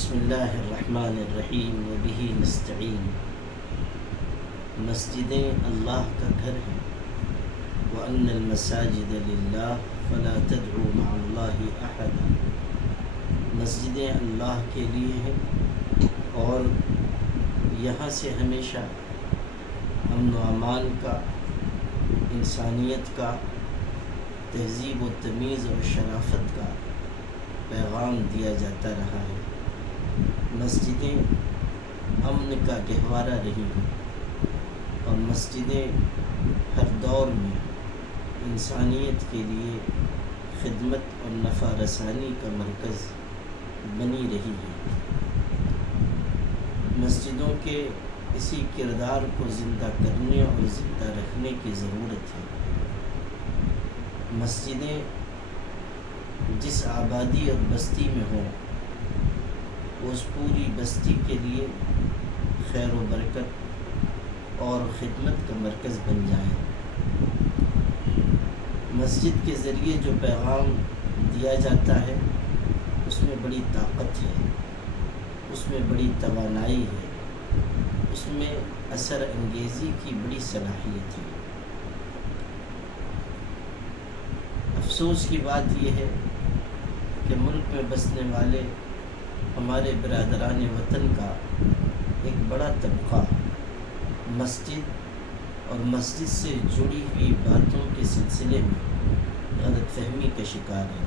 بسم اللہ الرحمن الرحیم وبہ نستعین۔ مسجدیں اللہ کا گھر ہیں، وَأَنَّ الْمَسَاجِدَ لِلَّهِ فَلَا تَدْعُوا مَعَ اللَّهِ أَحَدًا۔ مسجدیں اللہ کے لیے ہیں اور یہاں سے ہمیشہ امن و امان کا، انسانیت کا، تہذیب و تمیز اور شرافت کا پیغام دیا جاتا رہا ہے۔ مسجدیں امن کا گہوارہ رہی ہیں اور مسجدیں ہر دور میں انسانیت کے لیے خدمت اور نفع رسانی کا مرکز بنی رہی ہیں۔ مسجدوں کے اسی کردار کو زندہ کرنے اور زندہ رکھنے کی ضرورت ہے۔ مسجدیں جس آبادی اور بستی میں ہوں، اس پوری بستی کے لیے خیر و برکت اور خدمت کا مرکز بن جائیں۔ مسجد کے ذریعے جو پیغام دیا جاتا ہے، اس میں بڑی طاقت ہے، اس میں بڑی توانائی ہے، اس میں اثر انگیزی کی بڑی صلاحیت ہے۔ افسوس کی بات یہ ہے کہ ملک میں بسنے والے ہمارے برادران وطن کا ایک بڑا طبقہ مسجد اور مسجد سے جڑی ہوئی باتوں کے سلسلے میں غلط فہمی کا شکار ہے،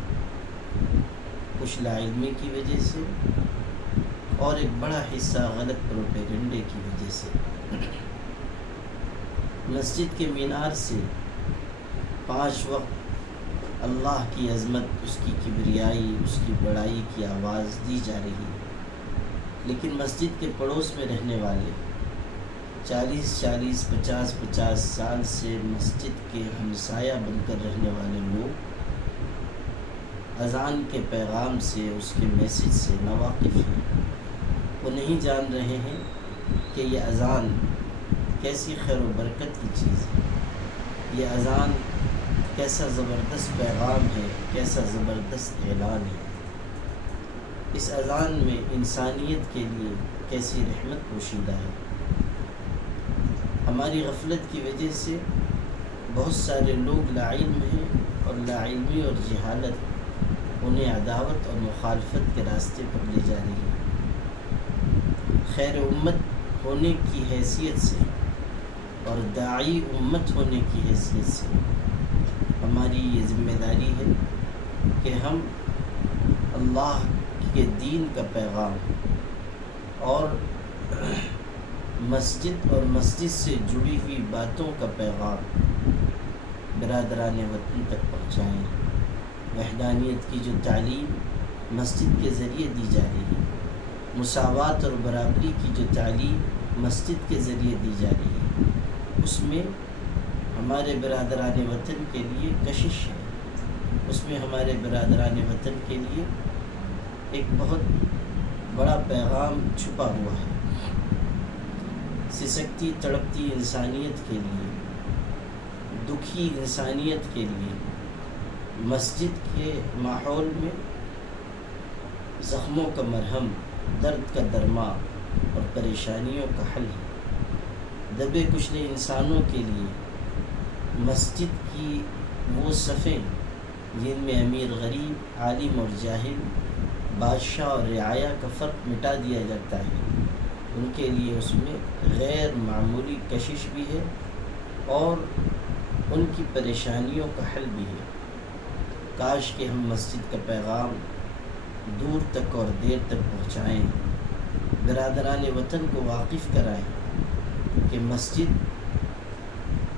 کچھ لا علمی کی وجہ سے اور ایک بڑا حصہ غلط پروپیگنڈے کی وجہ سے۔ مسجد کے مینار سے 5 وقت اللہ کی عظمت، اس کی کبریائی، اس کی بڑائی کی آواز دی جا رہی ہے، لیکن مسجد کے پڑوس میں رہنے والے 40 50 سال سے مسجد کے ہمسایہ بن کر رہنے والے لوگ اذان کے پیغام سے، اس کے میسج سے ناواقف ہیں۔ وہ نہیں جان رہے ہیں کہ یہ اذان کیسی خیر و برکت کی چیز ہے، یہ اذان کیسا زبردست پیغام ہے، کیسا زبردست اعلان ہے۔ اس اذان میں انسانیت کے لیے کیسی رحمت پوشیدہ ہے۔ ہماری غفلت کی وجہ سے بہت سارے لوگ لا علم ہیں اور لا علمی اور جہالت انہیں عداوت اور مخالفت کے راستے پر لے جا رہی ہے۔ خیر امت ہونے کی حیثیت سے اور داعی امت ہونے کی حیثیت سے ہماری یہ ذمہ داری ہے کہ ہم اللہ کے دین کا پیغام اور مسجد اور مسجد سے جڑی ہوئی باتوں کا پیغام برادران وطن تک پہنچائیں۔ وحدانیت کی جو تعلیم مسجد کے ذریعے دی جا رہی ہے، مساوات اور برابری کی جو تعلیم مسجد کے ذریعے دی جا رہی ہے، اس میں ہمارے برادران وطن کے لیے کشش ہے، اس میں ہمارے برادران وطن کے لیے ایک بہت بڑا پیغام چھپا ہوا ہے۔ سسکتی تڑپتی انسانیت کے لیے، دکھی انسانیت کے لیے مسجد کے ماحول میں زخموں کا مرہم، درد کا درما اور پریشانیوں کا حل ہے۔ دبے کچلے انسانوں کے لیے مسجد کی وہ صفیں جن میں امیر غریب، عالم اور جاہل، بادشاہ اور رعایا کا فرق مٹا دیا جاتا ہے، ان کے لیے اس میں غیر معمولی کشش بھی ہے اور ان کی پریشانیوں کا حل بھی ہے۔ کاش کہ ہم مسجد کا پیغام دور تک اور دیر تک پہنچائیں، برادران وطن کو واقف کرائیں کہ مسجد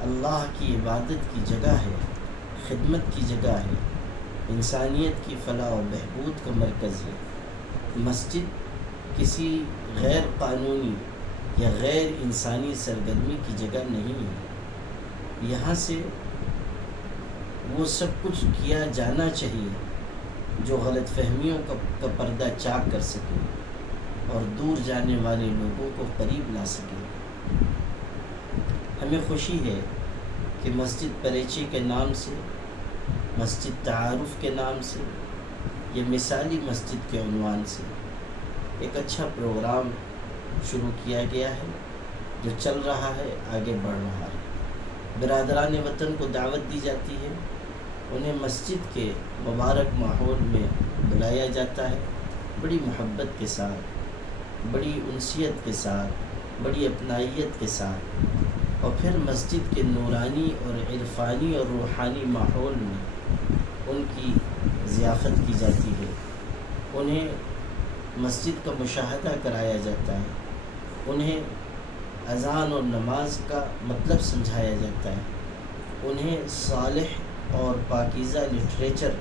اللہ کی عبادت کی جگہ ہے، خدمت کی جگہ ہے، انسانیت کی فلاح و بہبود کا مرکز ہے۔ مسجد کسی غیر قانونی یا غیر انسانی سرگرمی کی جگہ نہیں ہے۔ یہاں سے وہ سب کچھ کیا جانا چاہیے جو غلط فہمیوں کا پردہ چاک کر سکے اور دور جانے والے لوگوں کو قریب لا سکے۔ ہمیں خوشی ہے کہ مسجد پریچے کے نام سے، مسجد تعارف کے نام سے، یا مثالی مسجد کے عنوان سے ایک اچھا پروگرام شروع کیا گیا ہے جو چل رہا ہے، آگے بڑھ رہا ہے۔ برادران وطن کو دعوت دی جاتی ہے، انہیں مسجد کے مبارک ماحول میں بلایا جاتا ہے، بڑی محبت کے ساتھ، بڑی انسیت کے ساتھ، بڑی اپنائیت کے ساتھ، اور پھر مسجد کے نورانی اور عرفانی اور روحانی ماحول میں ان کی ضیافت کی جاتی ہے، انہیں مسجد کا مشاہدہ کرایا جاتا ہے، انہیں اذان اور نماز کا مطلب سمجھایا جاتا ہے، انہیں صالح اور پاکیزہ لٹریچر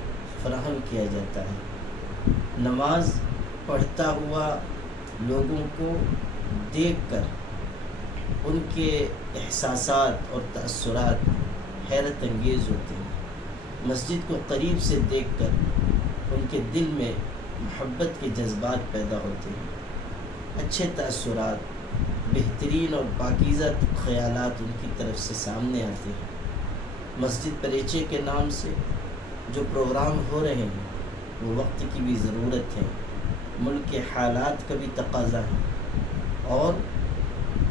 فراہم کیا جاتا ہے۔ نماز پڑھتا ہوا لوگوں کو دیکھ کر ان کے احساسات اور تأثرات حیرت انگیز ہوتے ہیں، مسجد کو قریب سے دیکھ کر ان کے دل میں محبت کے جذبات پیدا ہوتے ہیں، اچھے تأثرات، بہترین اور پاکیزہ خیالات ان کی طرف سے سامنے آتے ہیں۔ مسجد پریچے کے نام سے جو پروگرام ہو رہے ہیں وہ وقت کی بھی ضرورت ہے، ملک کے حالات کا بھی تقاضا ہے، اور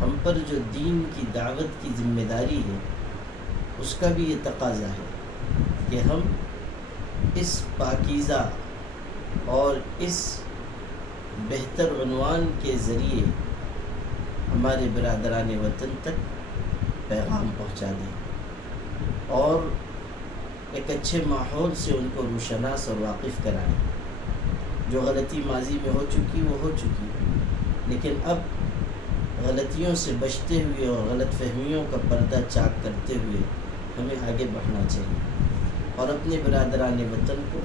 ہم پر جو دین کی دعوت کی ذمہ داری ہے اس کا بھی یہ تقاضا ہے کہ ہم اس پاکیزہ اور اس بہتر عنوان کے ذریعے ہمارے برادران وطن تک پیغام پہنچا دیں اور ایک اچھے ماحول سے ان کو روشناس اور واقف کرائیں۔ جو غلطی ماضی میں ہو چکی وہ ہو چکی، لیکن اب غلطیوں سے بچتے ہوئے اور غلط فہمیوں کا پردہ چاک کرتے ہوئے ہمیں آگے بڑھنا چاہیے، اور اپنے برادران وطن کو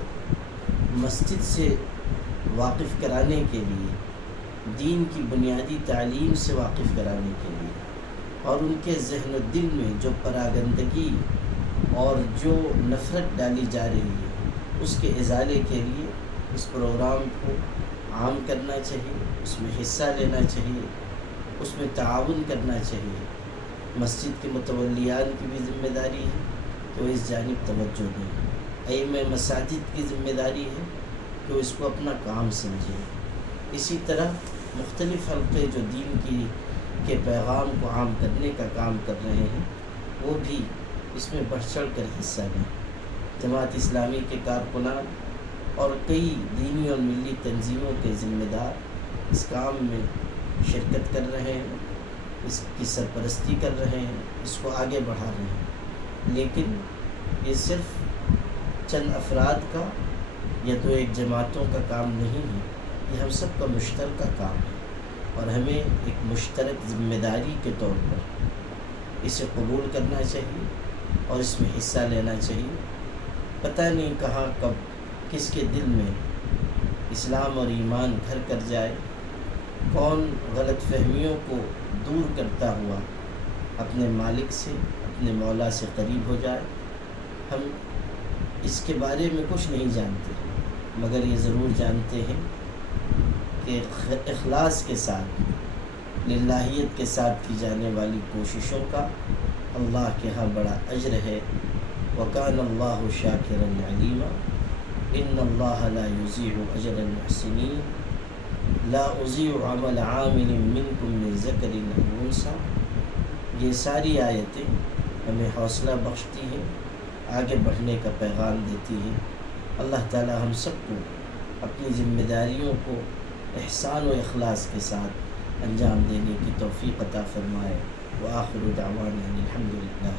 مسجد سے واقف کرانے کے لیے، دین کی بنیادی تعلیم سے واقف کرانے کے لیے، اور ان کے ذہن و دل میں جو پراگندگی اور جو نفرت ڈالی جا رہی ہے اس کے ازالے کے لیے اس پروگرام کو عام کرنا چاہیے، اس میں حصہ لینا چاہیے، اس میں تعاون کرنا چاہیے۔ مسجد کے متولیان کی بھی ذمہ داری ہے کہ وہ اس جانب توجہ دیں، ائمہ مساجد کی ذمہ داری ہے کہ وہ اس کو اپنا کام سمجھیں۔ اسی طرح مختلف حلقے جو دین کے پیغام کو عام کرنے کا کام کر رہے ہیں وہ بھی اس میں بڑھ چڑھ کر حصہ لیں۔ جماعت اسلامی کے کارکنان اور کئی دینی اور ملی تنظیموں کے ذمہ دار اس کام میں شرکت کر رہے ہیں، اس کی سرپرستی کر رہے ہیں، اس کو آگے بڑھا رہے ہیں، لیکن یہ صرف چند افراد کا یا دو ایک جماعتوں کا کام نہیں ہے، یہ ہم سب کا مشترکہ کام ہے، اور ہمیں ایک مشترک ذمہ داری کے طور پر اسے قبول کرنا چاہیے اور اس میں حصہ لینا چاہیے۔ پتہ نہیں کہاں کب کس کے دل میں اسلام اور ایمان گھر کر جائے، کون غلط فہمیوں کو دور کرتا ہوا اپنے مالک سے، اپنے مولا سے قریب ہو جائے۔ ہم اس کے بارے میں کچھ نہیں جانتے، مگر یہ ضرور جانتے ہیں کہ اخلاص کے ساتھ، للہیت کے ساتھ کی جانے والی کوششوں کا اللہ کے ہاں بڑا اجر ہے۔ وَكَانَ اللَّهُ شَاكِرًا عَلِيمًا إِنَّ اللَّهَ لَا يُضِيعُ أَجْرَ الْمُحْسِنِينَ لَا أُضِيعُ عَمَلَ عَامِلٍ مِّنكُم مِّن ذَكَرٍ أَوْ أُنثَىٰ۔ یہ ساری آیتیں ہمیں حوصلہ بخشتی ہیں، آگے بڑھنے کا پیغام دیتی ہیں۔ اللہ تعالی ہم سب کو اپنی ذمہ داریوں کو احسان و اخلاص کے ساتھ انجام دینے کی توفیق عطا فرمائے۔ وآخر دعوانا الحمد للہ۔